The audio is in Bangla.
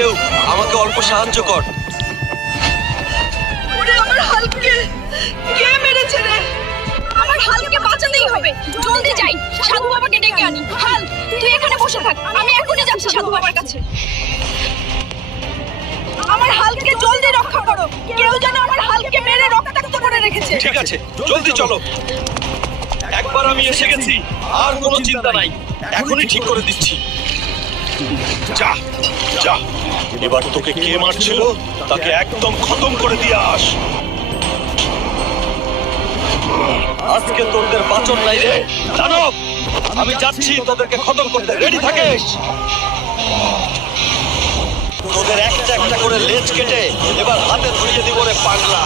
কেউ আমাকে অল্প সাহায্য কর। ওরে আমার হালকে কে মেরেছে রে? আমার হালকে বাঁচাতেই হবে। জলদি যাই, সাধু বাবাকে ডেকে আনি। হাল, তুই এখানে বসে থাক, আমি এখনই যাচ্ছি সাধু বাবার কাছে। আমার হালকে জলদি রক্ষা করো। কেউ যেন আমার হালকে মেরে রক্তাক্ত করে রেখেছে। ঠিক আছে, জলদি চলো। একবার আমি এসে গেছি, আর কোনো চিন্তা নাই। এখনই ঠিক করে দিচ্ছি। যা যা, এবার তোকে কে মারছিল তাকে একদম খতম করে দিয়ে আস। আজকে তোদের বাঁচন নাই রে দানব। আমি যাচ্ছি তোদেরকে খতম করতে, রেডি থাকিস। তোদের একটা একটা করে লেজ কেটে এবার হাতে ধরিয়ে দিব রে পাগলা।